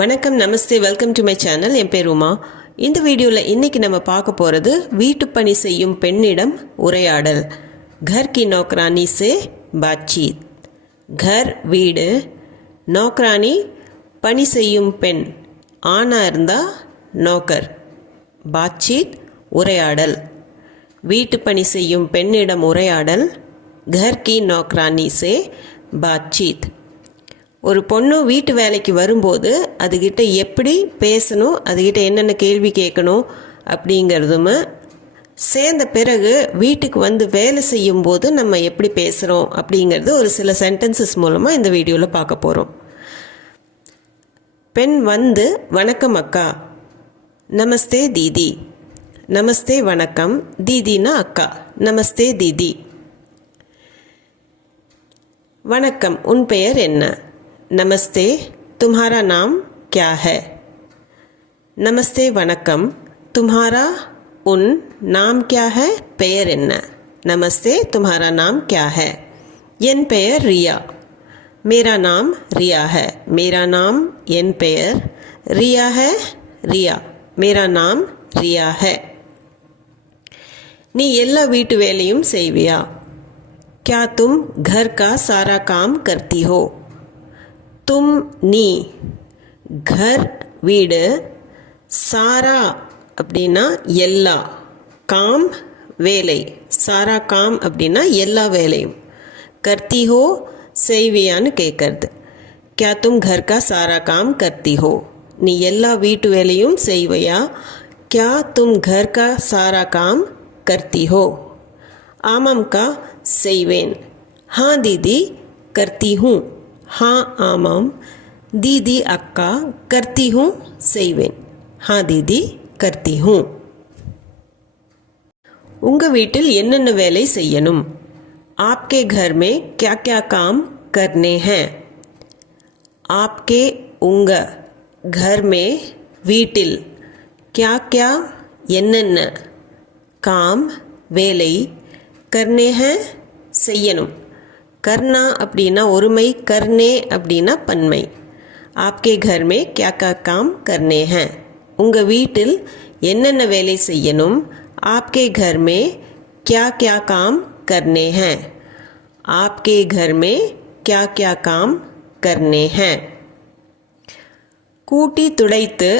வணக்கம், நமஸ்தே, welcome to my channel. என் பேர் உமா. இந்த வீடியோவில் இன்றைக்கி நம்ம பார்க்க போகிறது வீட்டு பணி செய்யும் பெண்ணிடம் உரையாடல். घर की नौकरानी से बातचीत. घर வீடு, நௌக்கரானி பணி செய்யும் பெண், ஆணா இருந்தால் நௌக்கர். பாட்சீத் உரையாடல். வீட்டு பணி செய்யும் பெண்ணிடம் உரையாடல். घर की नौकरानी से बातचीत. ஒரு பொண்ணு வீட்டு வேலைக்கு வரும்போது அதுகிட்ட எப்படி பேசணும், அதுகிட்ட என்னென்ன கேள்வி கேட்கணும் அப்படிங்கிறதும், சேர்ந்த பிறகு வீட்டுக்கு வந்து வேலை செய்யும்போது நம்ம எப்படி பேசுகிறோம் அப்படிங்கிறது ஒரு சில சென்டென்சஸ் மூலமாக இந்த வீடியோவில் பார்க்க போகிறோம். பெண் வந்து, வணக்கம் அக்கா, நமஸ்தே தீதி. நமஸ்தே வணக்கம், தீதினா அக்கா, நமஸ்தே தீதி. வணக்கம், உன் பெயர் என்ன? नमस्ते, तुम्हारा नाम क्या है? नमस्ते वणक्कम, तुम्हारा उन नाम क्या है? பெயர் என்ன? नमस्ते, तुम्हारा नाम क्या है? என் பெயர் ரியா. मेरा नाम रिया है. मेरा नाम என் பெயர், रिया है रिया. मेरा नाम रिया है. நீ எல்லா வீட்டு வேலையும் செய்வியா? क्या तुम घर का सारा काम करती हो? तुम நீ, घर வீடு, சாரா அப்படின்னா எல்லா, காம் வேலை, சாரா காம் அப்படின்னா எல்லா வேலையும், கர்த்தி ஹோ செய்வியான்னு கேட்கறது. क्या तुम घर का सारा काम करती हो? நீ எல்லா வீட்டு வேலையும் செய்வையா? क्या तुम घर का सारा काम करती हो? ஆமாம்க்கா செய்வேன். हाँ दीदी करती हूँ. हाँ ஆமாம், दीदी अक्का, करती हूँ செய்வேன். हाँ दीदी करती हूँ. உங்கள் வீட்டில் என்னென்ன வேலை செய்யணும்? आपके घर में क्या क्या काम करने हैं? आपके உங்க, घर में வீட்டில், क्या क्या என்னென்ன, काम வேலை, करने हैं செய்யணும். करना அப்படின்னா ஒருமை, करने அப்படின்னா பன்மை. आपके घर में क्या क्या काम करने हैं? உங்கள் வீட்டில் என்னென்ன வேலை செய்யணும்? आपके घर में क्या क्या काम करने हैं? आपके घर में क्या क्या काम करने हैं? கூட்டி துடைத்து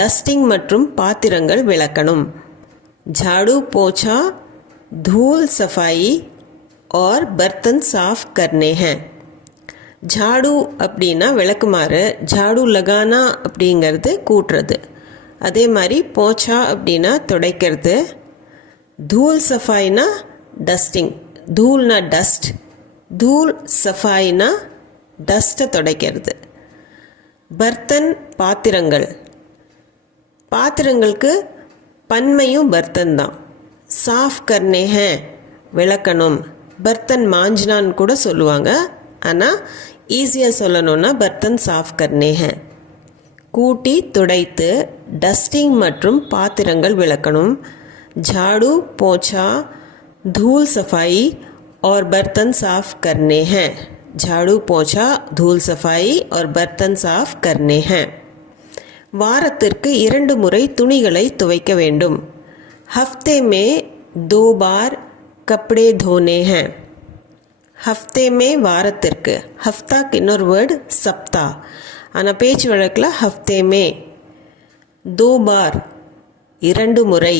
டஸ்டிங் மற்றும் பாத்திரங்கள் விளக்கணும். झाड़ू पोछा, धूल सफाई और बर्तन साफ करने हैं. झाड़ू அப்படின்னா விளக்குமாறு, झाड़ू लगाना அப்படிங்கிறது கூட்டுறது. அதே மாதிரி போச்சா அப்படின்னா துடைக்கிறது. धूल सफाईனா டஸ்டிங், धूलனா டஸ்ட், धूल सफाईனா டஸ்ட்டை துடைக்கிறது. பர்த்தன் பாத்திரங்கள், பாத்திரங்களுக்கு பன்மையும் பர்த்தன் தான். साफ करने हैं விளக்கணும். பர்த்தன் மாஞ்சினான்னு கூட சொல்லுவாங்க, ஆனால் ஈஸியாக சொல்லணுன்னா பர்த்தன் சாஃப் கர்னே ஹேன். கூட்டி துடைத்து டஸ்டிங் மற்றும் பாத்திரங்கள் விளக்கணும். झाड़ू पोछा, धूल सफाई और बर्तन साफ करने हैं. झाड़ू पोछा, धूल सफाई और बर्तन साफ करने हैं. வாரத்திற்கு 2 முறை துணிகளை துவைக்க வேண்டும். हफ्ते में 2 बार कपड़े धोने हैं. हफ्ते में வாரத்திற்கு, ஹஃப்தாக்கு இன்னொரு வேர்டு சப்தா, ஆனால் பேச்சு வழக்கில் ஹஃப்தே மே. 2 बार 2 முறை,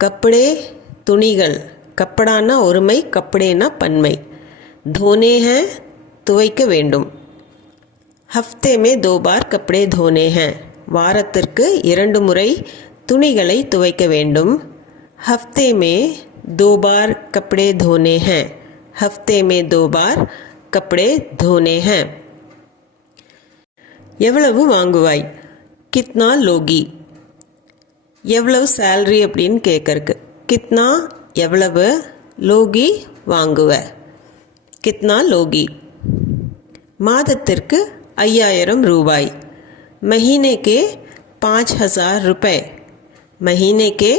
கப்படே துணிகள், கப்படானா ஒருமை, கப்படேனா பன்மை, धोने हैं துவைக்க வேண்டும். हफ्ते में 2 बार कपड़े धोने हैं. வாரத்திற்கு 2 முறை துணிகளை துவைக்க வேண்டும். हफ्ते में 2 बार कपड़े धोने हैं. हफ्ते में 2 बार कपड़े धोने हैं. எவ்வளவு வாங்குவாய்? कितना लोगी. எவ்வளவு சேலரி அப்படின்னு கேட்கறக்கு. कितना எவ்வளவு, லோகி வாங்குவ. कितना लोगी. மாதத்திற்கு 5000 ரூபாய். महीने के 5000 रुपये. महीने के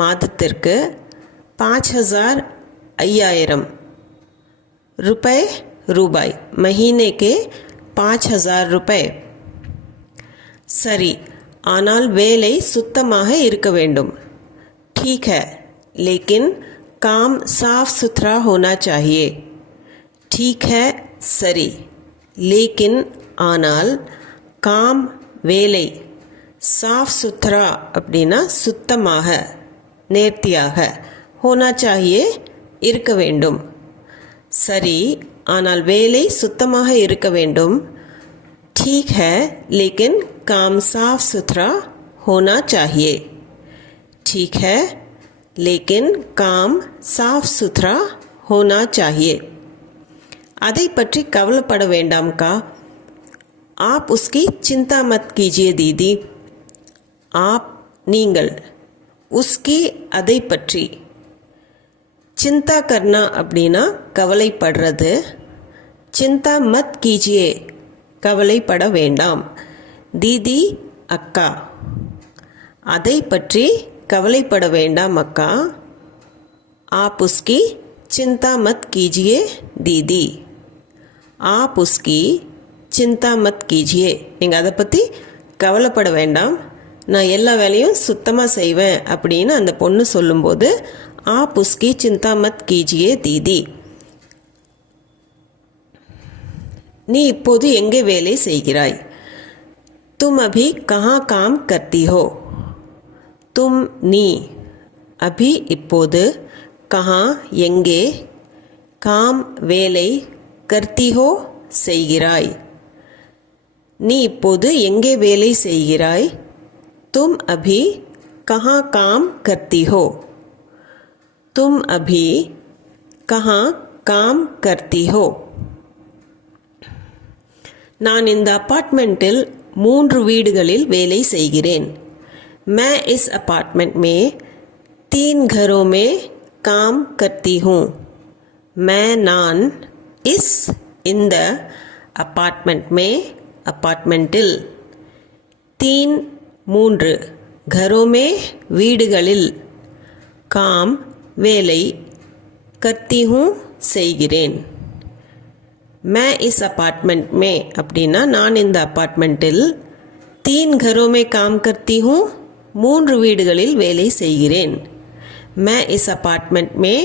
மாதத்திற்கு 5000 5000 रुपये रूबाई. महीने के 5000 रुपये. சரி, ஆனால் வேலை சுத்தமாக இருக்க வேண்டும். ठीक है, लेकिन काम साफ सुथरा होना चाहिए. ठीक है, சரி. लेकिन ஆனால், काम வேலை, साफ सुथरा அப்படின்னா சுத்தமாக, நேர்த்தியாக, होना चाहिए இருக்க வேண்டும். சரி, ஆனால் வேலை சுத்தமாக இருக்க வேண்டும். ठीक है, लेकिन काम साफ सुथरा होना चाहिए. ठीक है, लेकिन काम साफ सुथरा होना चाहिए. அதை பற்றி கவலைப்பட வேண்டாம்க்கா. आप उसकी चिंता मत कीजिए दीदी. आप நீங்கள், उसकी அதை பற்றி, चिंता करना அப்படின்னா கவலைப்படுறது, चिंता मत कीजिए கவலைப்பட வேண்டாம், दीदी அக்கா, அதை பற்றி கவலைப்பட வேண்டாம் அக்கா. आप उसकी चिंता मत कीजिए दीदी. आप उसकी चिंता मत कीजिए. நீங்கள் அதை பற்றி கவலைப்பட வேண்டாம், நான் எல்லா வேலையும் சுத்தமாக செய்வேன் அப்படின்னு அந்த பொண்ணு சொல்லும்போது आप उसकी चिंता मत कीजिए दीदी. நீ இப்போது எங்கே வேலை செய்கிறாய்? तुम अभी कहाँ काम करती हो? तुम நீ, अभी இப்போது, कहाँ எங்கே, काम வேலை, करती हो செய்கிறாய். நீ இப்போது எங்கே வேலை செய்கிறாய்? तुम अभी कहाँ काम करती हो? तुम अभी कहाँ काम करती हो? நான் இந்த அப்பார்ட்மெண்ட்டில் 3 வீடுகளில் வேலை செய்கிறேன். मैं इस अपार्टमेंट में 3 घरों में काम करती हूँ. मैं நான், इस இந்த अपार्टमेंट में अपार्टमेंटिल, 3 घरों में வீடுகளில், काम வேலை, करती हूँ செய்கிறேன். मैं इस अपार्टमेंट में அப்படின்னா நான் இந்த அப்பார்ட்மெண்ட்டில் 3 घरों में काम करती हूँ 3 வீடுகளில் வேலை செய்கிறேன். मैं इस अपार्टमेंट में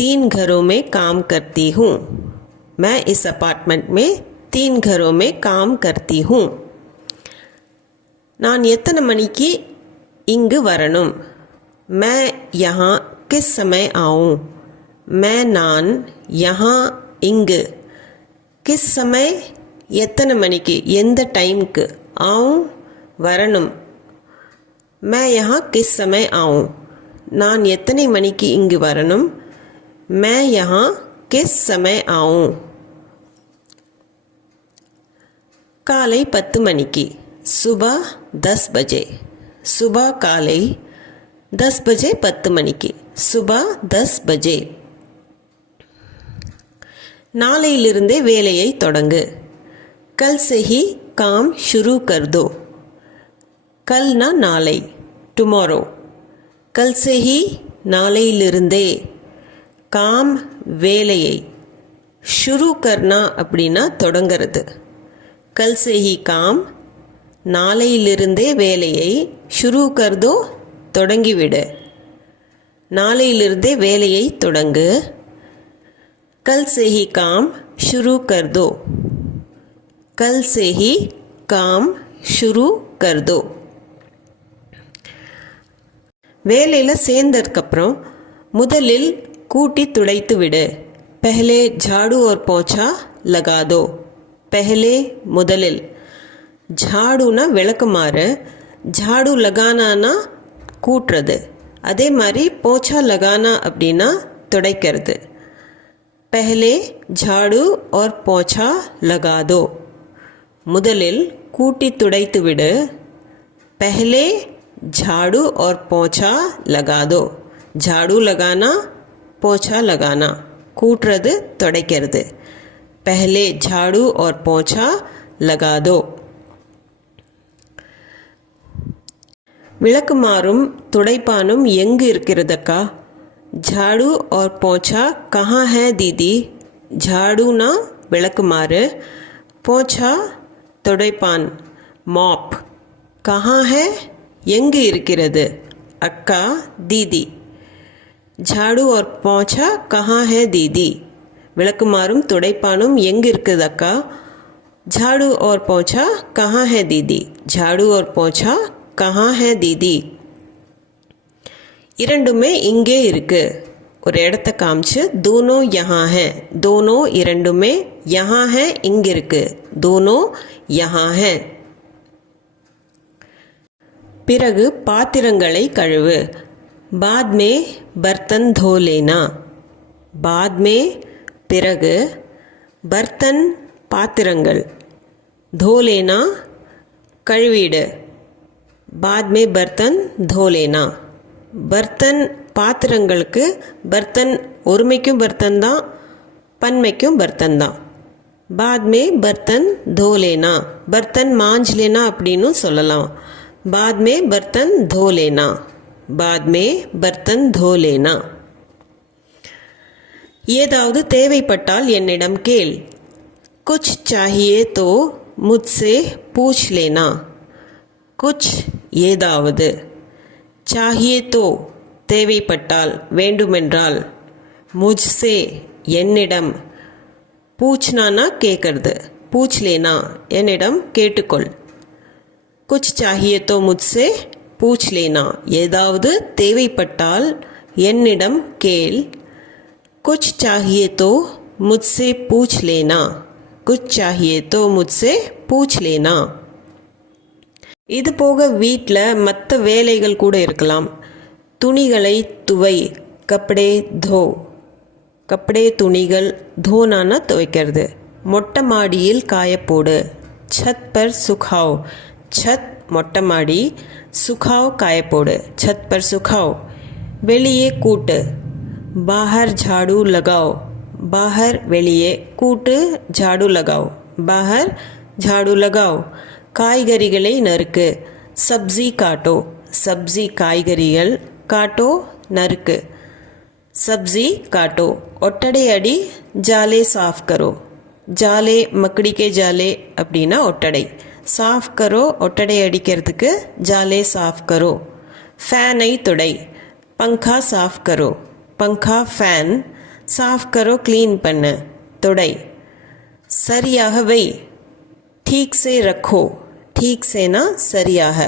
3 घरों में काम करती हूँ. मैं इस अपार्टमेंट में 3 घरों में काम करती हूँ. நான் எத்தனை மணிக்கு இங்கு வரணும்? मैं यहाँ किस समय आऊँ? मैं நான், यहाँ இங்கு, किस समय எத்தனை மணிக்கு, எந்த டைமுக்கு, ஆவும் வரணும். मैं यहाँ किस समय आऊँ? நான் எத்தனை மணிக்கு இங்கு வரணும். मैं यहाँ किस समय आऊँ? காலை 10 மணிக்கு, सुबह 10 बजे. सुबह காலை, 10 बजे 10 மணிக்கு, सुबह 10 बजे. நாளையிலிருந்தே வேலையை தொடங்கு. कल से ही काम शुरू कर दो. கல்னா நாளை, டுமாரோ. कल से ही நாளையிலிருந்தே, काम வேலையை, शुरू करना அப்படின்னா தொடங்கிறது. कल से ही काम நாளையிலிருந்தே வேலையை, शुरू कर दो தொடங்கிவிடு. நாளையிலிருந்தே வேலையை தொடங்கு. कल से ही काम शुरू कर दो. कल से ही काम शुरू कर दो. வேலையில் சேர்ந்ததுக்கப்புறம் முதலில் கூட்டி துடைத்து விடு. पहले झाड़ू और पोछा लगा दो. पहले முதலில், झाड़ूனா விளக்குமாறு, झाड़ू लगानाனா கூட்டுறது, அதே மாதிரி போச்சா लगाना அப்படின்னா துடைக்கிறது. पहले झाड़ू और पोछा लगा दो. முதலில் கூட்டி துடைத்து விடு. पहले झाड़ू और पोछा लगा दो. झाड़ू लगाना, पोछा लगाना, கூட்டுறது துடைக்கிறது. पहले झाड़ू और पोछा लगा दो. விளக்குமாறும் துடைப்பானும் எங்கு இருக்கிறதக்கா? झाड़ू और पोछा कहाँ है दीदी? झाड़ू ना விளக்குமாறு, पोछा துடைப்பான், मॉप कहाँ है எங்கு இருக்கிறது अक्का दीदी झाड़ू और पोंछा कहाँ है दीदी விளக்குமாறும் துடைப்பானும் எங்கு இருக்குது அக்கா झाड़ू और पोंछा कहाँ है दीदी झाड़ू और पोंछा कहाँ है दीदी இரண்டுமே இங்கே இருக்கு ஒரு இடத்தை காமிச்சு दोनों यहाँ हैं दोनों இரண்டுமே यहाँ हैं இங்கே இருக்கு दोनों यहाँ हैं பிறகு பாத்திரங்களை கழுவு बाद में बर्तन धो लेना बाद में பிறகு பர்த்தன் பாத்திரங்கள் धो लेना கழுவிடு बाद में बर्तन धो लेना பர்த்தன் பாத்திரங்களுக்கு பர்த்தன் ஒருமைக்கும் பர்த்தன் தான் பன்மைக்கும் பர்த்தன் தான் बाद में बर्तन धो लेना बर्तन मांज लेना அப்படின்னு சொல்லலாம் बाद में बर्तन धो लेना बाद में बर्तन धो लेना ஏதாவது தேவைப்பட்டால் என்னிடம் கேள் कुछ चाहिए तो मुझसे पूछ लेना कुछ ஏதாவது चाहिए तो தேவைப்பட்டால் வேண்டுமென்றால் मुझसे என்னிடம் पूछना கேட்கறது पूछ लेना என்னிடம் கேட்டுக்கொள் कुछ चाहिए तो मुझसे पूछ लेना ஏதாவது தேவைப்பட்டால் என்னிடம் கேள் कुछ चाहिए तो मुझसे पूछ लेना कुछ चाहिए तो मुझसे पूछ लेना இது போக வீட்டில் மற்ற வேலைகள் கூட இருக்கலாம் துணிகளை துவை கப்படே தோ கப்படே துணிகள் தோனானா துவைக்கிறது மொட்டை மாடியில் காயப்போடு छत पर सुखाओ छत மொட்டை மாடி सुखाओ காயப்போடு छत पर सुखाओ வெளியே கூட்டு बाहर झाड़ू लगाओ बाहर வெளியே கூட்டு झाड़ू लगाओ बाहर झाड़ू लगाओ காய்கறிகளை நறுக்கு सब्जी काटो सब्जी காய்கறிகள் काटो நறுக்கு सब्जी काटो ஒட்டடை அடி जाले साफ करो जाले मकड़ी के जाले அப்படின்னா ஒட்டடை साफ करो ஒட்டடை அடிக்கிறதுக்கு जाले साफ करो ஃபேனை துடை पंखा साफ करो पंखा फैन साफ करो क्लीन பண்ணு துடை சரியாக வை ठीक से रखो ठीक से ना சரியாக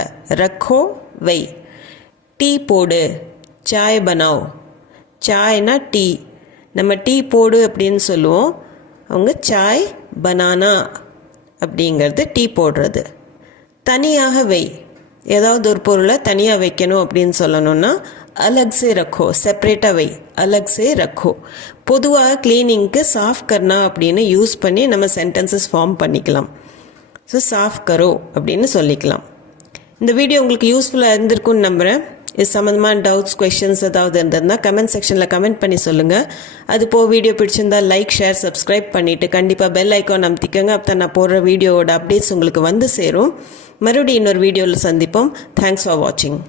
रखो வை டீ போடு चाय बनाओ चायனா டீ நம்ம டீ போடு அப்படின்னு சொல்லுவோம் அவங்க சாய் பனானா அப்படிங்கிறது டீ போடுறது தனியாக வை ஏதாவது ஒரு பொருளை தனியாக வைக்கணும் அப்படின்னு சொல்லணும்னா अलग से रखो செப்பரேட்டாக வை अलग से रखो பொதுவாக கிளீனிங்க்கு சாஃப் கர்னா அப்படின்னு யூஸ் பண்ணி நம்ம சென்டென்சஸ் ஃபார்ம் பண்ணிக்கலாம் ஸோ சாஃப் கரோ அப்படின்னு சொல்லிக்கலாம் இந்த வீடியோ உங்களுக்கு யூஸ்ஃபுல்லாக இருந்திருக்கும்னு நம்புகிறேன் இது சம்மந்தமான டவுட்ஸ் கொஷின்ஸ் ஏதாவது இருந்ததுன்னா கமெண்ட் செக்ஷனில் கமெண்ட் பண்ணி சொல்லுங்கள் அது போக வீடியோ பிடிச்சிருந்தா லைக் ஷேர் சப்ஸ்கிரைப் பண்ணிவிட்டு கண்டிப்பாக பெல் ஐக்கான் அமுத்திக்கோங்க அப்போ நான் போடுற வீடியோவோட அப்டேட்ஸ் உங்களுக்கு வந்து சேரும் மறுபடியும் இன்னொரு வீடியோவில் சந்திப்போம் தேங்க்ஸ் ஃபார் வாட்சிங்